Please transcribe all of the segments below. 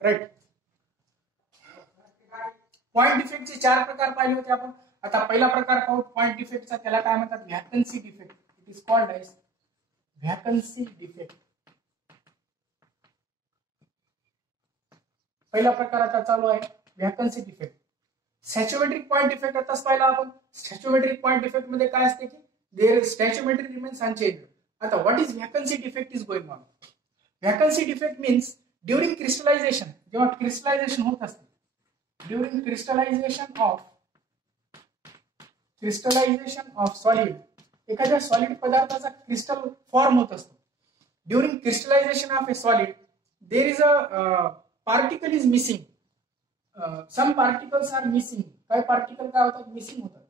Right. Point डिफेक्टचे 4 प्रकार पाहिले होते आपण. आता पहिला प्रकार पाहू पॉइंट डिफेक्टचा. त्याला काय म्हणतात? Vacancy defect. It is called as vacancy defect. पहिला प्रकार आता चालू आहे vacancy defect. Stoichiometric point defect आताच पाहिला आपण. सॅच्युमेट्रिक पॉइंट डिफेक्ट मध्ये काय असते की देअर स्टॅच्युमेट्री रिमेन्स अनचेंज्ड. आता what is vacancy defect is going on. Vacancy defect means during crystallization, जेव्हा क्रिस्टलायझेशन होत असते, ड्युरिंग क्रिस्टलायझेशन ऑफ सॉलिड, एखाद्या सॉलिड पदार्थाचा क्रिस्टल फॉर्म होत असतो. During crystallization of a solid there is a particle is missing. Some particles are missing. काही particle काय होतात? मिसिंग होतात.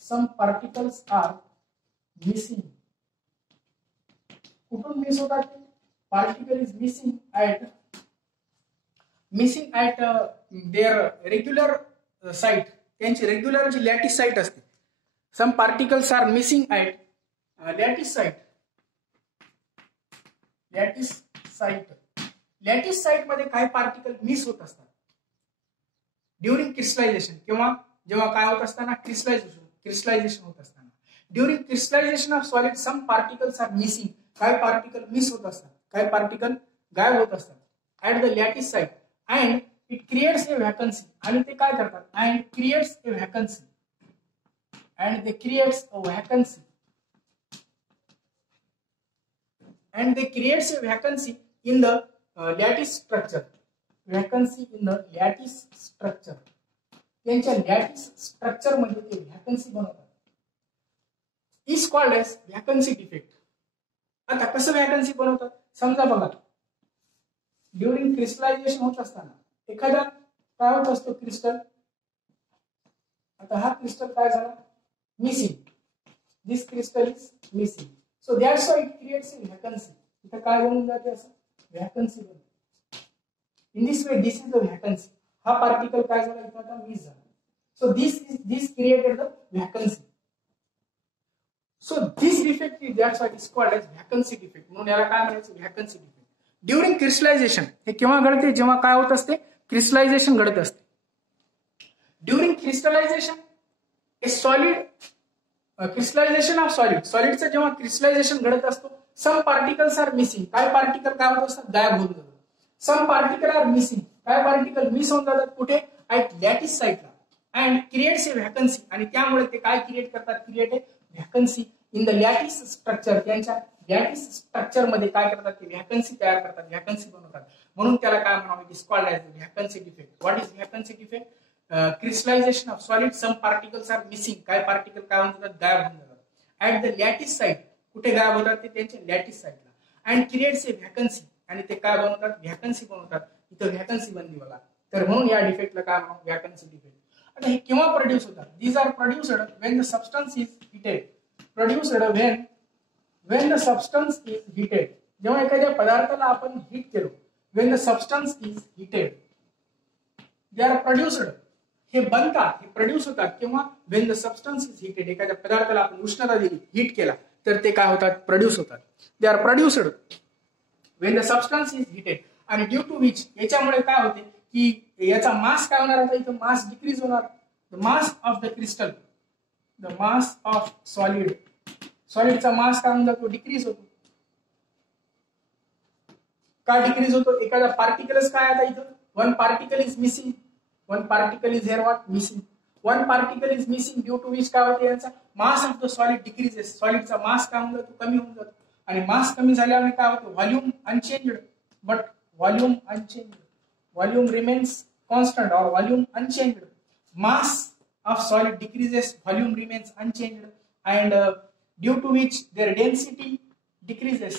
Some particles are missing. कुठून मिस होतात ते? Particle is missing at there regular site. त्यांची रेग्युलर जी लॅटिस साइट असते. Some particles are missing at lattice site. Lattice site मध्ये काही पार्टिकल मिस होत असतात ड्युरिंग क्रिस्टलायझेशन. किंवा जेव्हा काय होत असताना? क्रिस्टलायझेशन होत असताना. During crystallization of solid some particles are missing. काही पार्टिकल मिस होत असतात, काही पार्टिकल गायब होत असतात at the lattice site and it creates a vacancy. आणि ते काय करतात? And creates a vacancy. And they creates a vacancy. And they creates a vacancy in the lattice structure. Vacancy in the lattice structure. त्यांच्या lattice structure मध्ये ते vacancy बनवतात. Is called as vacancy defect. आता कसं vacancy बनवतात? समजा बघा, during crystallisation होत असताना एखादा काय होत असतो? क्रिस्टल. आता हा क्रिस्टल काय झाला? Missing. This crystal is missing. So that's why it creates a vacancy. इथं काय बनून जाते? असं व्हॅकन्सी बनते. In this way this is the vacancy. हा पार्टिकल काय झाला? इथं आता मिस झाला. So this created the vacancy. So this defect is that's why it's called as vacancy defect. म्हणून याला काय म्हणायचं? Vacancy defect. ड्युरिंग क्रिस्टलायझेशन हे केव्हा घडते? जेव्हा काय होत असते? क्रिस्टलायझेशन घडत असते. During crystallization a solid, crystallization of सॉलिडचं जेव्हा क्रिस्टलायझेशन घडत असतो, सम पार्टिकल्स आर मिसिंग. काय पार्टिकल काय होत असतात? गायब होऊन जातात. Some particle are missing. काय पार्टिकल मिस होऊन जातात? कुठे? ऍट लॅटिस साइटला. And creates a vacancy. आणि त्यामुळे ते काय क्रिएट करतात? Create a vacancy in the lattice structure. त्यांच्या लॅटिस स्ट्रक्चर मध्ये काय करतात? ते व्हॅकन्सी तयार करतात, व्हॅकन्सी बनवतात. म्हणून त्याला काय म्हणावं? It is called as vacancy defect. What is vacancy defect? Crystallization of solid some particles are missing. काय पार्टिकल काय होऊन जातात? गायब होऊन जातात ऍट द लॅटिस साइट. कुठे गायब होतात ते? त्यांच्या लॅटिस साइटला. And creates a vacancy. आणि ते काय बनवतात? व्हॅकन्सी बनवतात. इथं व्हॅकन्सी बनली बघा. तर म्हणून या डिफेक्टला काय म्हणावं? Vacancy defect. आता हे केव्हा प्रोड्यूस होतात? These are produced when the substance is heated. Produced when the substance is heated. जेव्हा एखाद्या पदार्थाला आपण हीट केलो, when the substance is heated, they are produced. हे बनतात, हे प्रोड्यूस होतात किंवा when the substance is heated. एखाद्या पदार्थाला आपण उष्णता दिली, हीट केला, तर ते काय होतात? प्रोड्यूस होतात. they are produced when the substance is heated. आणि ड्यू टू विच, याच्यामुळे काय होते की याचा मास काय होणार? आता इथं मास डिक्रीज होणार. The mass of the crystal, the mass of solid. सॉलिडचा मास काय होऊन जातो? डिक्रीज होतो. का डिक्रीज होतो? एखादा पार्टिकलच काय आता इथं? One particle is missing. One particle is here what? Missing. One particle is missing due to which काय होते? यांचा mass of the solid decreases. सॉलिडचा मास काय होऊन जातो? कमी होऊन जातो. आणि मास कमी झाल्यामुळे काय होतं? Volume unchanged. But volume unchanged, volume remains constant और volume unchanged. Mass of solid decreases, volume remains unchanged. And due to which their density decreases.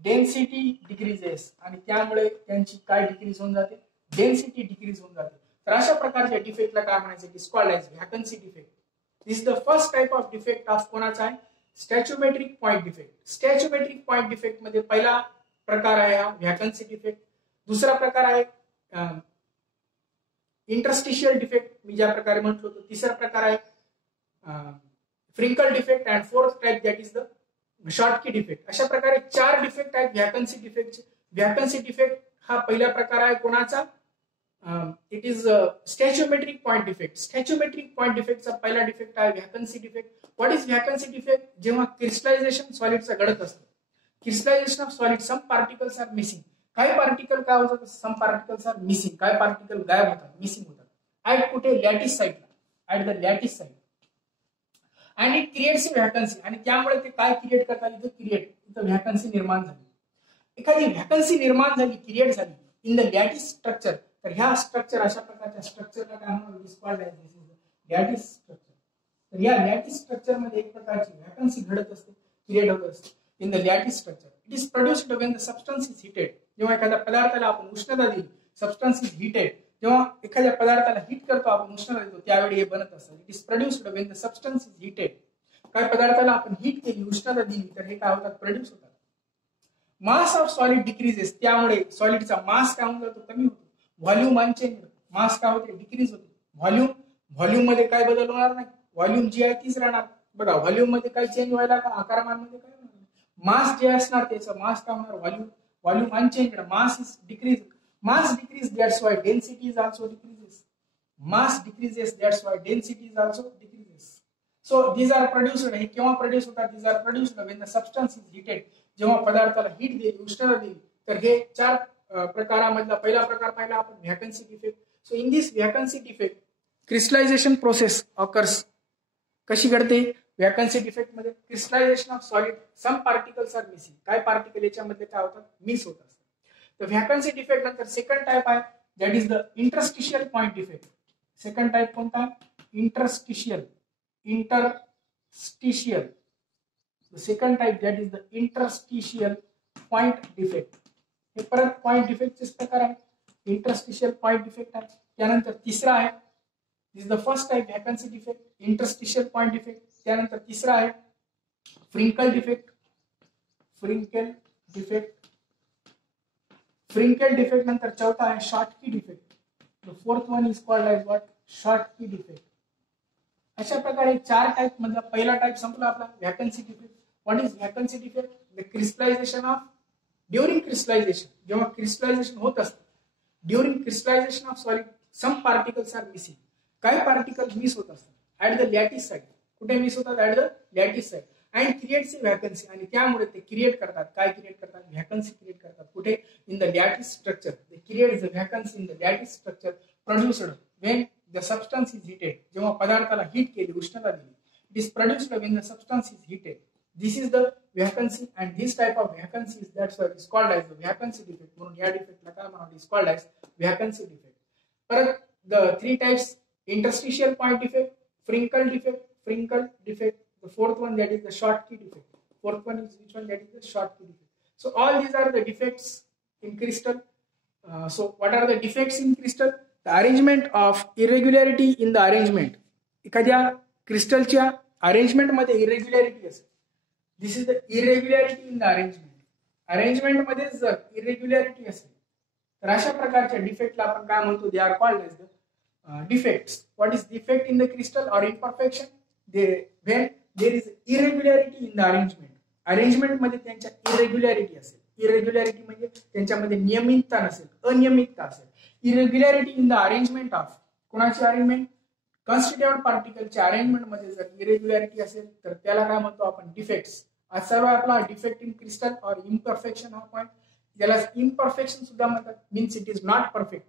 Density decreases. आणि त्यामुळे त्यांची काय डिक्रीज होऊन जाते? डेन्सिटी डिक्रीज होऊन जाते. तर अशा प्रकारच्या डिफेक्टला काय म्हणायचं? It is called as vacancy defect. This is the first type of defect of कोणाचा आहे? Stoichiometric point defect. Stoichiometric point defect मध्ये पहिला प्रकार आहे हा व्हॅकन्सी डिफेक्ट. दुसरा प्रकार आहे इंटरस्टिशियल डिफेक्ट, मी ज्या प्रकारे म्हटलो होतो. तिसरा प्रकार आहे Frenkel defect. And fourth type that is the Schottky defect. अशा प्रकारे 4 डिफेक्ट आहेत व्हॅकन्सी डिफेक्टचे. व्हॅकन्सी डिफेक्ट हा पहिला प्रकार आहे कोणाचा? It is stoichiometric point defect. Stoichiometric point डिफेक्टचा पहिला डिफेक्ट आहे vacancy defect. What is vacancy defect? जेव्हा क्रिस्टलायझेशन सॉलिडचं घडत असतं, crystallization of solid, some particles are missing. काही पार्टिकल काय होतात? Some particles are missing. काही पार्टिकल गायब होतात, मिसिंग होतात. ऍट कुठे? लॅटिस साईडला, at the lattice side. And it creates vacancy. आणि त्यामुळे ते काय क्रिएट करतात? इथं व्हॅकन्सी निर्माण झाली. एखादी व्हॅकन्सी निर्माण झाली, क्रिएट झाली इन द लॅटिस स्ट्रक्चर, तर ह्या स्ट्रक्चर, अशा प्रकारच्या स्ट्रक्चरला काय म्हणतात? Lattice structure. तर या लॅटिस स्ट्रक्चर मध्ये एक प्रकारची व्हॅकन्सी घडत असते, क्रिएट होत असते in the lattice structure. It is produced when the substance is heated. जेव्हा एखाद्या पदार्थाला आपण उष्णता दिली, सबस्टन्स इज हीटेड, जेव्हा एखाद्या पदार्थाला हीट करतो आपण, उष्णता देतो, त्यावेळी हे बनत असतं. It is produced when the substance is heated. काही पदार्थाला आपण हीट केली, उष्णता दिली, तर हे काय होतात? प्रोड्यूस होतात. मास ऑफ सॉलिड डिक्रीजेस. त्यामुळे सॉलिडचा मास काय होऊन जातो? कमी होतो. Volume unchange. मास काय होते? डिक्रीज होते. व्हॉल्यूम मध्ये काय बदल होणार नाही. व्हॉल्यूम जी आहे तीच राहणार. बघा, व्हॉल्यूम मध्ये काही चेंज व्हायला का? आकारमानमध्ये काय होणार? मास जे असणार त्याचं मास काय होणार? Volume unchange. Mass is decrease. Mass decrease, that's why density is also decreases. Mass decreases, that's why density is also decreases. So these are produced. हे केव्हा प्रोड्यूस होतात? These are produced when the substance is heated. जेव्हा पदार्थाला heat दिली, उष्णता दिली, तर हे चार प्रकारामधला पहिला प्रकार पाहिला आपण, vacancy defect. So in this vacancy defect crystallization process occurs. कशी घडते? व्हॅकन्सी डिफेक्ट मध्ये crystallization of solid, some particles are missing. काय पार्टिकल याच्यामध्ये काय होतात? मिस होत असतात. तर व्हॅकन्सी डिफेक्ट नंतर सेकंड टाइप आहे, that is the interstitial point defect. Second type कोणता? Interstitial. The second type, that is the interstitial point defect. हे परत पॉइंट डिफेक्टचेच प्रकार आहे. इंटरस्टिशियल पॉइंट डिफेक्ट आहे. त्यानंतर तिसरा आहे, this is the first type, vacancy defect, interstitial point defect. त्यानंतर तिसरा आहे फ्रिंकल डिफेक्ट. फ्रिंकल डिफेक्ट नंतर चौथा आहे Schottky defect. The fourth one is called as what? Schottky defect. अशा प्रकारे चार टाइप मधला पहिला टाइप संपला आपला, vacancy defect. What is vacancy defect? The crystallization of, during crystallization, जेव्हा क्रिस्टलायझेशन होत असतं, during crystallization of solid, some particles are missing. काही पार्टिकल मिस होत असतात ऍट द लॅटिस साइड. कुठे मिस होतात? At the lattice side. And creates vacancy. आणि त्यामुळे ते क्रिएट करतात, काय क्रिएट करतात? व्हॅकन्सी क्रिएट करतात. कुठे? In the lattice structure. They create the vacancy in the lattice structure produced when the substance is heated. जेव्हा पदार्थाला हीट केली, उष्णता दिली, it is produced when the substance is heated. This is the vacancy, and this type of vacancy is, that's why it is called as the vacancy defect. म्हणून या डिफेक्टला काय म्हणतात? It is called as vacancy defect. परत the three types, interstitial point defect, Frinkel defect. The fourth one, that is the short key defect. Fourth one is which one? That is the short key defect. So all these are the defects in crystal. So what are the defects in crystal? The arrangement of irregularity in the arrangement. एखाद्या क्रिस्टलच्या arrangement मध्ये irregularity असेल. This is the irregularity in the arrangement. Arrangement मध्ये जर इरेग्युलॅरिटी असेल, तर अशा प्रकारच्या डिफेक्टला आपण काय म्हणतो? They are called as the defects. What is defect in the crystal or imperfection? When there is irregularity in the arrangement. Arrangement मध्ये त्यांच्या इरेग्युलॅरिटी असेल. इरेग्युलॅरिटी म्हणजे त्यांच्यामध्ये नियमितता नसेल, अनियमितता असेल. इरेग्युलॅरिटी इन द अरेंजमेंट ऑफ, कोणाची अरेंजमेंट? कॉन्स्टिट्यूएंट पार्टिकलच्या अरेंजमेंट मध्ये जर इरेग्युलॅरिटी असेल, तर त्याला काय म्हणतो आपण? डिफेक्ट्स. आज सर्व आपला डिफेक्ट इन क्रिस्टल और इम्परफेक्शन हा पॉइंट. ज्याला इम्परफेक्शन सुद्धा म्हणतात, means it is not perfect.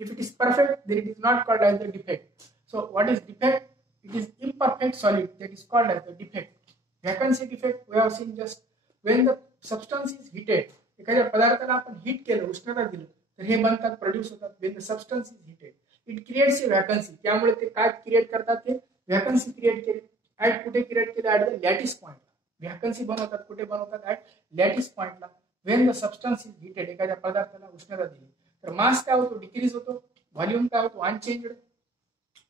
If it is perfect, then it is not called as the defect. So what is defect? It is imperfect solid, that is called as the defect. Vacancy defect we have seen just when the substance is heated. एखाद्या पदार्थाला आपण heat केलं, उष्णता दिलं, तर हे बनतात, produce होतात. when the substance is heated, it creates a vacancy. त्यामुळे ते काय क्रिएट करतात? ते व्हॅकन्सी क्रिएट केले. ऍट कुठे क्रिएट केले? ऍट द लॅटिस पॉइंटला. व्हॅकन्सी बनवतात. कुठे बनवतात? ऍट लॅटिस पॉइंटला. when the substance is heated, एखाद्या पदार्थाला उष्णता दिली, तर मास काय होतो? डिक्रीज होतो. व्हॉल्यूम काय होतो? Unchanged.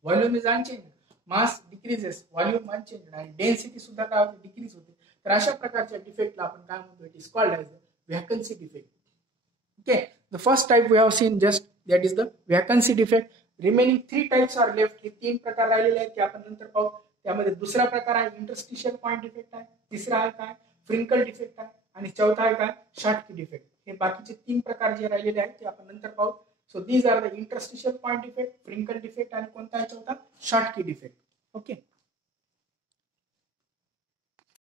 Volume is unchanged, mass decreases, volume unchanged, आणि डेन्सिटी सुद्धा काय होते? डिक्रीज होते. तर अशा प्रकारच्या डिफेक्टला आपण काय म्हणतो? It is called as vacancy defect. Okay, the first type we have seen just, that is the vacancy defect. Remaining 3 types are left. हे 3 प्रकार राहिलेले आहेत, ते आपण नंतर पाहू. त्यामध्ये दुसरा प्रकार आहे इंटरस्टिशियल पॉइंट डिफेक्ट आहे. तिसरा आहे काय? फ्रिंकल डिफेक्ट आहे. आणि चौथा आहे काय? शॉर्ट की डिफेक्ट. हे बाकीचे 3 प्रकार जे राहिलेले आहेत ते आपण नंतर पाहू. So these are the interstitial point defect, Frenkel defect आणि कोणता याचा होता शॉर्टकी डिफेक्ट.